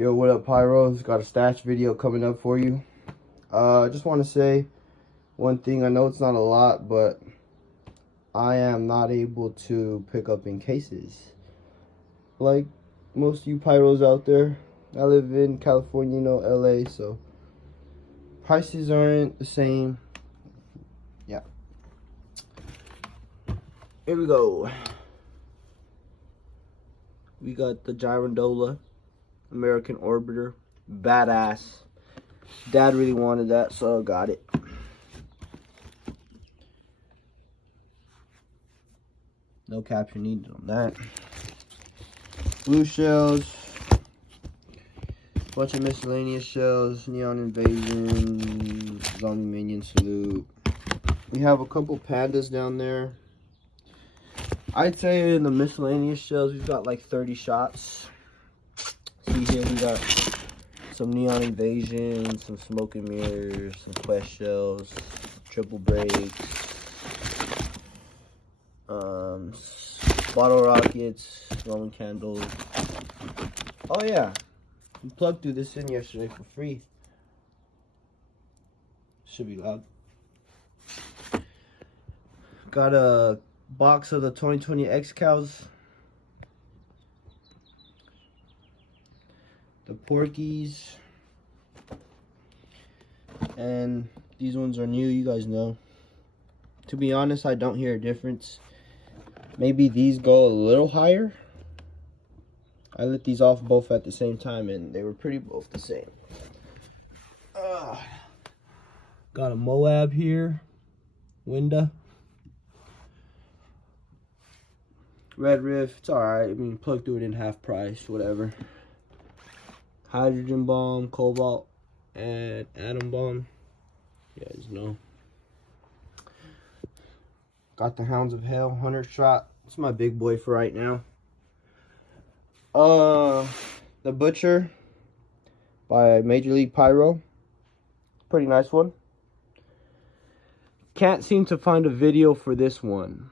Yo, what up, Pyros? Got a stash video coming up for you. Just want to say one thing. I know it's not a lot, but I am not able to pick up in cases like most of you Pyros out there. I live in California, you know, LA, so prices aren't the same. Yeah. Here we go. We got the Girondola American Orbiter. Badass. Dad really wanted that, so I got it. No caption needed on that. Blue shells. Bunch of miscellaneous shells. Neon Invasion. Zombie Minion Salute. We have a couple pandas down there. I'd say in the miscellaneous shells, we've got like 30 shots. See here, we got some Neon Invasion, some Smoke and Mirrors, some Quest shells, triple breaks, bottle rockets, Roman candles. Oh yeah, we plugged through this in yesterday for free. Should be loud. Got a box of the 2020 X Cows. The Porkies. And these ones are new, you guys know. To be honest, I don't hear a difference. Maybe these go a little higher. I lit these off both at the same time and they were pretty both the same. Got a Moab here. Winda. Red Riff, it's alright. I mean, plug through it in half price, whatever. Hydrogen Bomb, Cobalt, and Atom Bomb. You guys know. Got the Hounds of Hell, 100 shot. It's my big boy for right now. The Butcher by Major League Pyro. Pretty nice one. Can't seem to find a video for this one.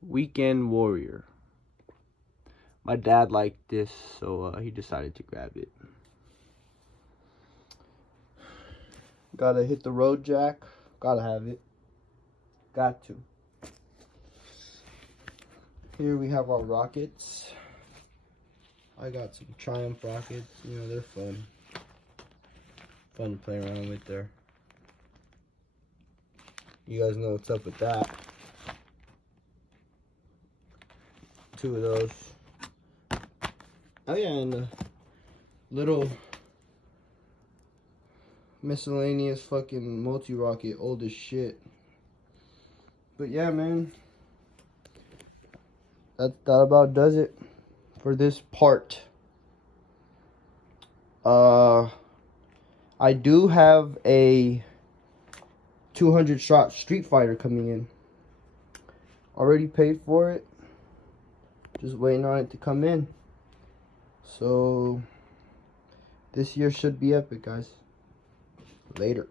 Weekend Warrior. My dad liked this, so he decided to grab it. Gotta hit the road jack. Gotta have it. Got to. Here we have our rockets. I got some Triumph rockets. You know, they're fun. Fun to play around with there. You guys know what's up with that. 2 of those. Oh yeah, and a little miscellaneous fucking multi-rocket, old as shit. But yeah, man, that about does it for this part. I do have a 200 shot Street Fighter coming in. Already paid for it. Just waiting on it to come in. So this year should be epic, guys. Later.